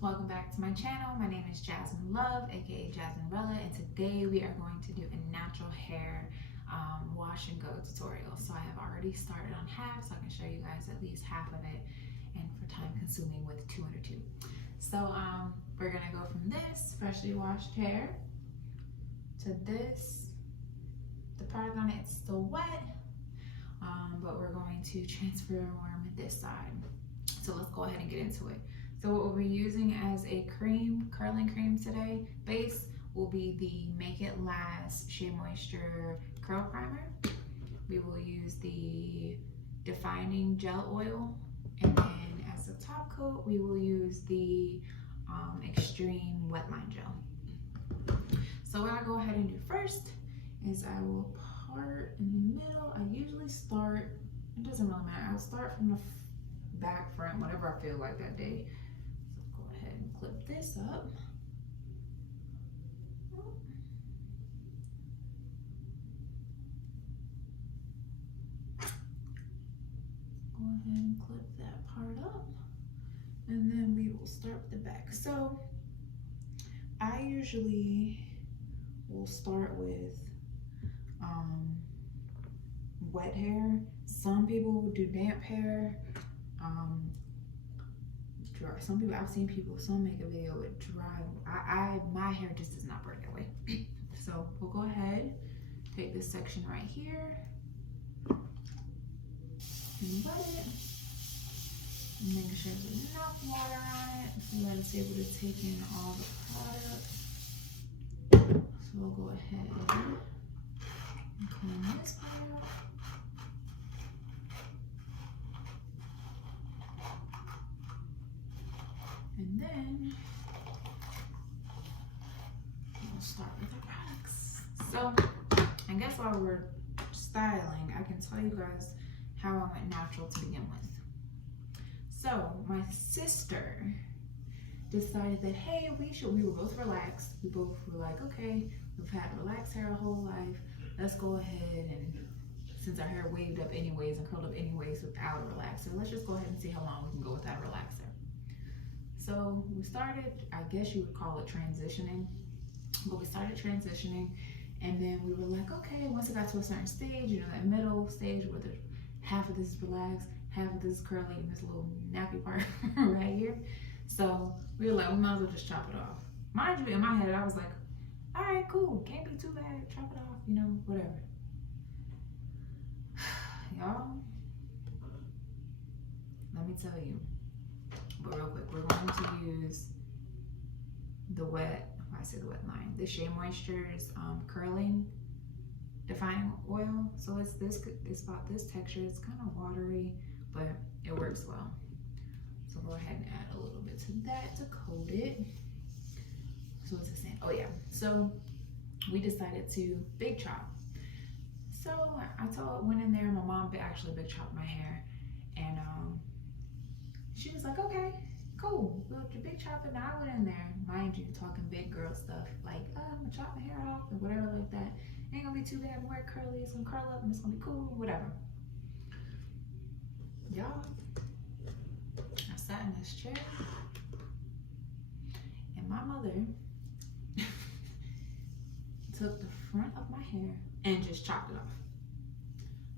Welcome back to my channel. My name is Jasmine Love, aka jazminrella, and today we are going to do a natural hair wash and go tutorial. So I have already started on half, so I can show you guys at least half of it, and for time consuming with 2 under 2. So we're gonna go from this freshly washed hair to this. The product on it's still wet, but we're going to transform this side. So let's go ahead and get into it. So what we'll be using as a cream, curling cream today, base will be the Make It Last Shea Moisture Curl Primer. We will use the Defining Gel Oil, and then as a top coat, we will use the Xtreme Wetline Gel. So what I'll go ahead and do first is I will part in the middle. I usually start, it doesn't really matter, I'll start from the back, front, whatever I feel like that day. So go ahead and clip this up. Go ahead and clip that part up, and then we will start with the back. So I usually will start with wet hair. Some people do damp hair. Dry. Some people, I've seen people, some make a video with dry. My hair just does not work that way. So we'll go ahead, take this section right here, and wet it, and make sure there's enough water on it so that it's able to take in all the product. So we'll go ahead and clean this part out. And then we'll start with the products. So I guess while we're styling, I can tell you guys how I went natural to begin with. So my sister decided that, hey, we were both relaxed. We both were like, okay, we've had relaxed hair our whole life. Let's go ahead, and since our hair waved up anyways and curled up anyways without a relaxer, let's just go ahead and see how long we can go without a relaxer. So we started, I guess you would call it transitioning, but we started transitioning, and then we were like, okay, once it got to a certain stage, you know, that middle stage where the half of this is relaxed, half of this is curly, and this little nappy part right here. So we were like, we might as well just chop it off. Mind you, in my head, I was like, all right, cool, can't be too bad, chop it off, you know, whatever. Y'all, let me tell you. But real quick, we're going to use the the Shea Moisture's curling defining oil. So it's about this texture. It's kind of watery, but it works well. So go ahead and add a little bit to that to coat it. So what's it saying? Oh yeah. So we decided to big chop. So I went in there. My mom actually big chopped my hair, and she was like, okay, cool, we'll do big chopping. Now I went in there, mind you, talking big girl stuff, like, I'm gonna chop my hair off and whatever like that. Ain't gonna be too bad, more curly, it's gonna curl up and it's gonna be cool, whatever. Y'all, I sat in this chair, and my mother took the front of my hair and just chopped it off.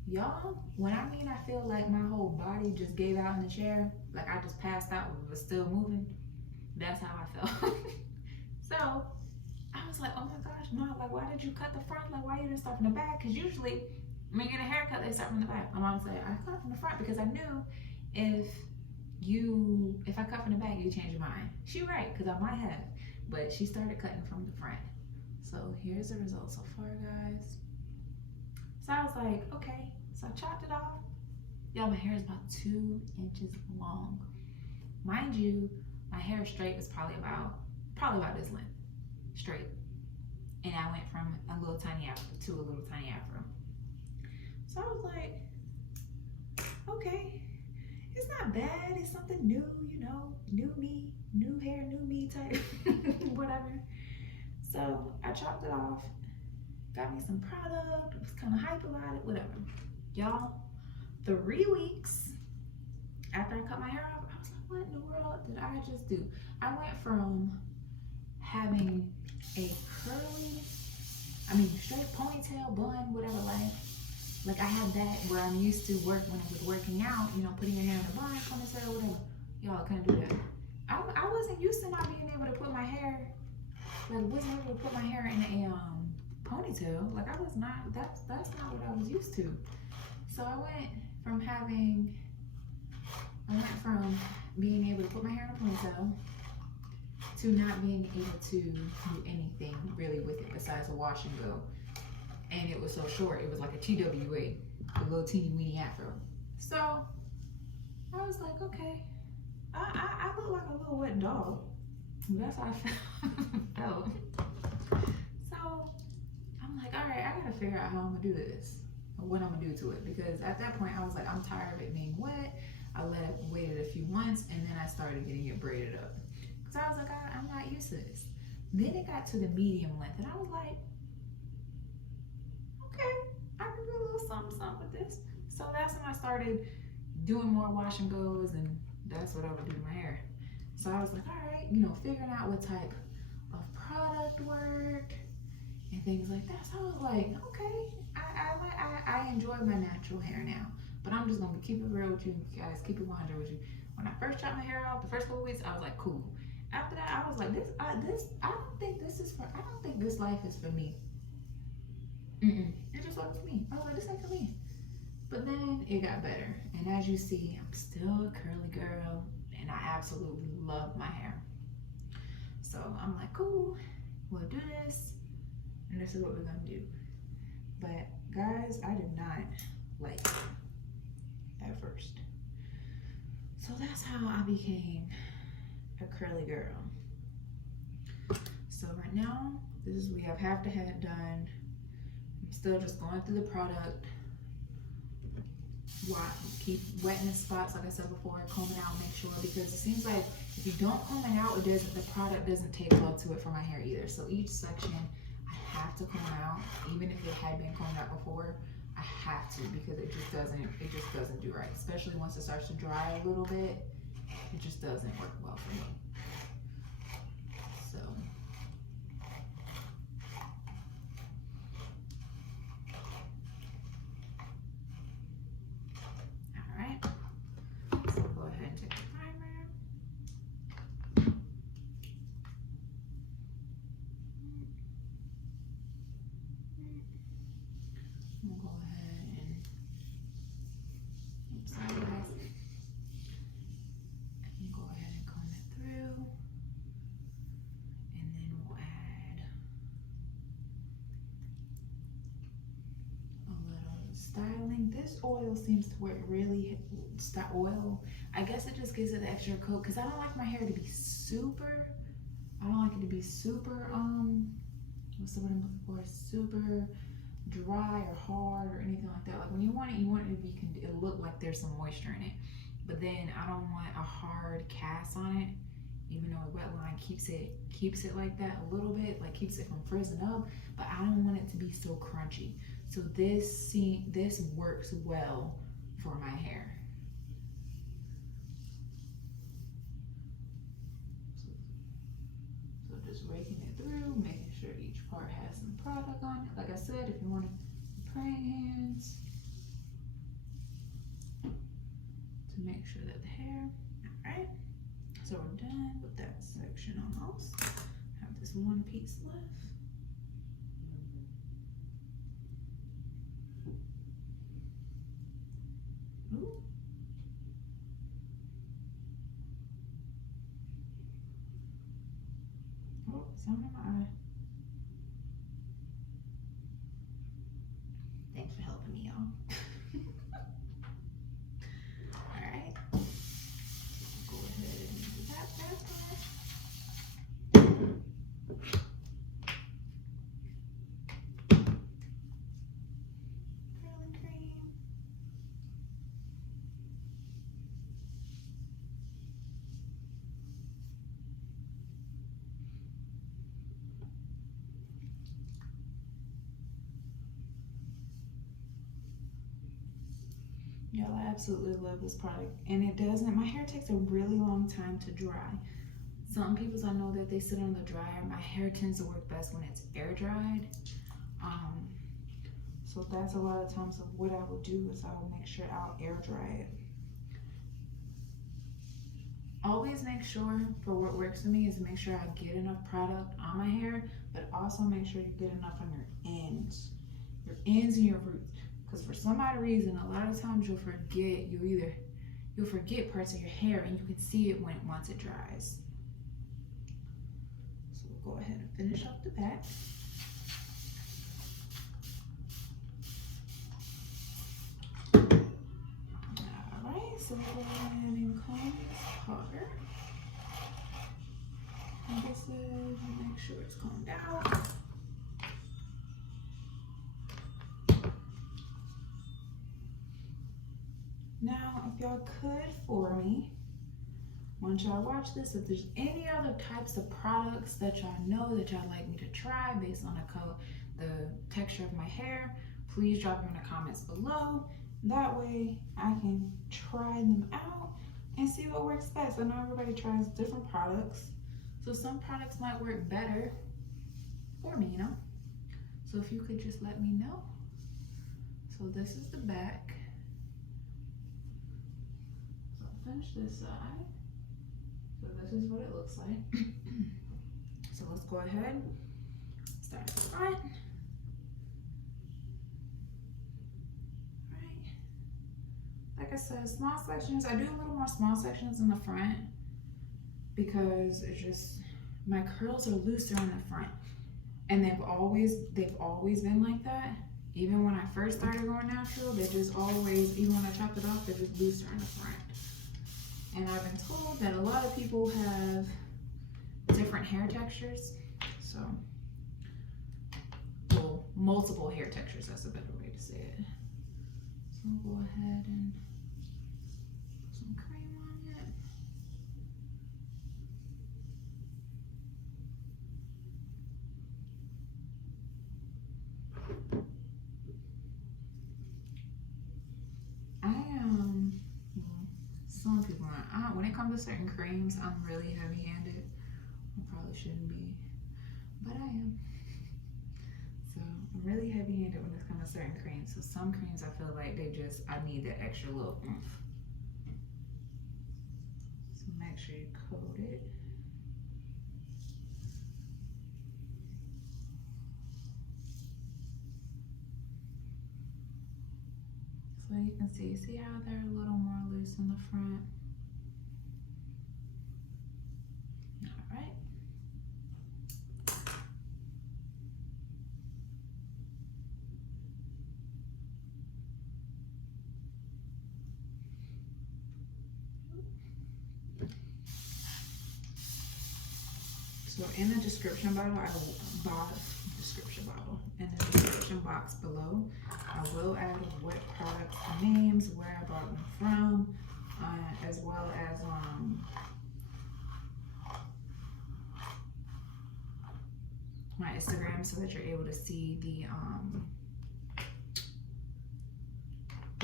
Y'all, when I mean I feel like my whole body just gave out in the chair, like I just passed out but still moving, that's how I felt. So I was like, oh my gosh, Mom, like, why did you cut the front? Like, why you didn't start from the back? Because usually when you get a haircut, they start from the back. My mom said, I cut from the front because I knew if I cut from the back, you change your mind. She right, because I might have, but she started cutting from the front. So here's the result so far, guys. So I was like, okay. So I chopped it off. Y'all, my hair is about 2 inches long. Mind you, my hair straight was probably about this length, straight. And I went from a little tiny afro to a little tiny afro. So I was like, okay, it's not bad. It's something new, you know, new me, new hair, new me type, whatever. So I chopped it off, got me some product, was kind of hype about it, whatever. Y'all, 3 weeks after I cut my hair off, I was like, what in the world did I just do? I went from having a curly, straight ponytail, bun, whatever, like I had that where I'm used to work when I was working out, putting your hair in a bun, ponytail, whatever. Y'all couldn't do that. I wasn't used to not being able to put my hair, wasn't able to put my hair in a ponytail. Like I was not, that's not what I was used to. So I went from being able to put my hair in a ponytail to not being able to do anything really with it besides a wash and go. And it was so short, it was like a TWA, a little teeny weeny afro. So I was like, okay, I look like a little wet dog. That's how I felt. So I'm like, all right, I gotta figure out how I'm gonna do this, or what I'm gonna do to it, because at that point I was like, I'm tired of it being wet. I waited a few months, and then I started getting it braided up. Because I was like, I'm not used to this. Then it got to the medium length, and I was like, okay, I can do a little something with this. So that's when I started doing more wash and goes, and that's what I would do to my hair. So I was like, all right, figuring out what type of product worked and things like that. So I was like, okay, I enjoy my natural hair now. But I'm just gonna keep it real with you guys, keep it 100 with you. When I first chopped my hair off, the first couple weeks, I was like, cool. After that, I was like, I don't think this life is for me. It just wasn't for me. I was like, this ain't for me. But then it got better. And as you see, I'm still a curly girl, and I absolutely love my hair. So I'm like, cool, we'll do this, and this is what we're gonna do. But guys, I did not like it at first. So that's how I became a curly girl. So right now, we have half the head done. I'm still just going through the product. Keep wetting the spots, like I said before, comb it out, make sure, because it seems like if you don't comb it out, the product doesn't take well to it for my hair either. So each section I have to comb out, even if it had been combed out before. I have to, because it just doesn't do right. Especially once it starts to dry a little bit, it just doesn't work well for me. So all right, so go ahead and take the primer. I'm gonna go ahead and go ahead and comb it through, and then we'll add a little styling. This oil seems to work really. I guess it just gives it the extra coat, because I don't like my hair to be super. I don't like it to be super. What's the word I'm looking for? Super dry or hard or anything like that. Like when you want it to be, it'll look like there's some moisture in it. But then I don't want a hard cast on it, even though a wet line keeps it like that a little bit, like keeps it from frizzing up. But I don't want it to be so crunchy. So this works well for my hair. So just raking it through, making sure each part has some product on it. Like I said, if you want praying hands to make sure that the hair, all right. So we're done with that section almost. I have this one piece left. Ooh. Oh, something in my eye. Thanks for helping me, y'all. All right. Go ahead and do that part. Curling cream. Y'all, I absolutely love this product, and it doesn't, my hair takes a really long time to dry. Some people, I know that they sit on the dryer. My hair tends to work best when it's air dried. So that's a lot of times of what I will do is I'll make sure I'll air dry it. Always make sure, for what works for me, is make sure I get enough product on my hair, but also make sure you get enough on your ends and your roots. Because for some odd reason, a lot of times you'll forget parts of your hair, and you can see it once it dries. So we'll go ahead and finish up the back. Alright, so we'll go ahead and comb this powder. Like I said, make sure it's combed out. Now, if y'all could, for me, once y'all watch this, if there's any other types of products that y'all know that y'all like me to try based on the texture of my hair, please drop them in the comments below. That way I can try them out and see what works best. I know everybody tries different products, so some products might work better for me, you know? So if you could just let me know. So this is the back. So I'll finish this side. So this is what it looks like. So let's go ahead, start at the front. Like I said, small sections. I do a little more small sections in the front because it's just, my curls are looser in the front, and they've always been like that. Even when I first started going natural, they're just always, even when I chopped it off, they're just looser in the front. And I've been told that a lot of people have different hair textures. So, well, multiple hair textures, that's a better way to say it. So I'll go ahead and put some cream on it. Some people aren't. When it comes to certain creams, I'm really heavy-handed. I probably shouldn't be, but I am. So I'm really heavy-handed when it comes to certain creams. So some creams I feel like I need that extra little oomph. So make sure you coat it. So you can see how they're a little more loose in the front. All right. So in the description bottle, in the description box below, I will add what product names, where I bought them from, as well as my Instagram, so that you're able to see the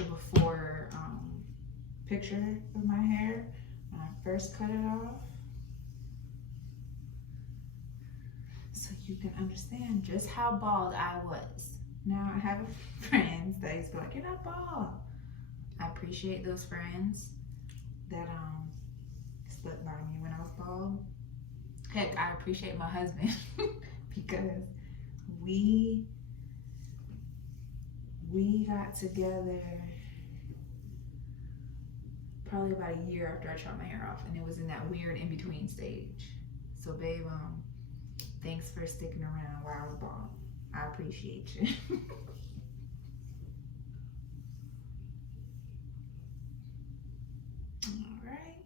before picture of my hair when I first cut it off, so you can understand just how bald I was. Now I have friends that used to be like, "You're not bald." I appreciate those friends that stuck by me when I was bald. Heck, I appreciate my husband because we got together probably about a year after I chopped my hair off, and it was in that weird in-between stage. So babe, thanks for sticking around while I was bald. I appreciate you. All right.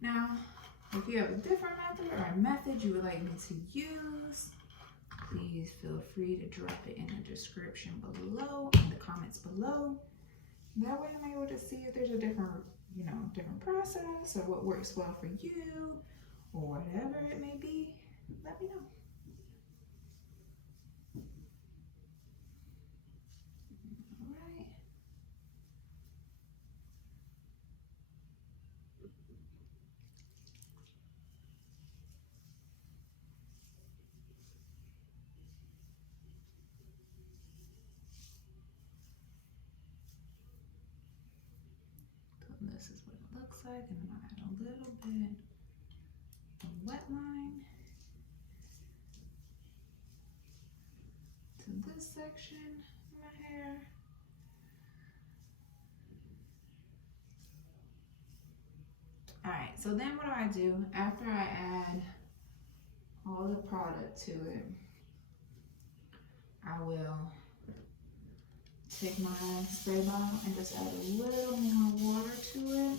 Now, if you have a different method or a method you would like me to use, please feel free to drop it in the description below, in the comments below. That way I'm able to see if there's a different, different process or what works well for you or whatever it may be. Let me know. All right. So this is what it looks like, and then I'll add a little bit of wetline to this section of my hair. All right, so then what do? After I add all the product to it, I will take my spray bottle and just add a little more water to it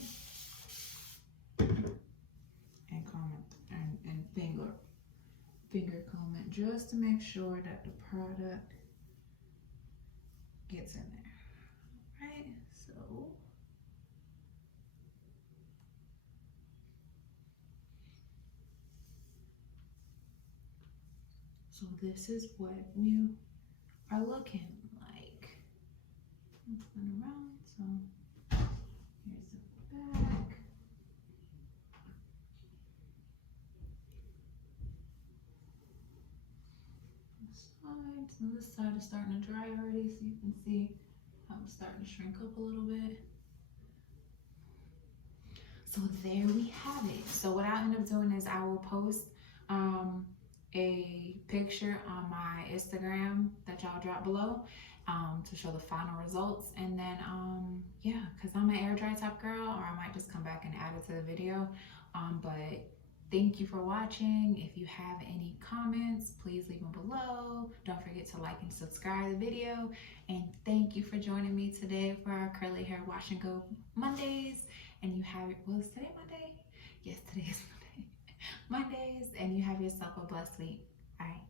and comb it and finger comb it just to make sure that the product gets in there. Right? So this is what we are looking like. Let's spin around. So here's the back. Side. So this side is starting to dry already, so you can see how I'm starting to shrink up a little bit. So there we have it. So what I'll end up doing is I will post a picture on my Instagram that y'all drop below to show the final results. And then yeah, because I'm an air dry type girl, or I might just come back and add it to the video. But thank you for watching. If you have any comments, please leave them below. Don't forget to like and subscribe to the video. And thank you for joining me today for our curly hair wash and go Mondays. And you have, well, is today Monday? Yes, today is Monday. Mondays, and you have yourself a blessed week. All right.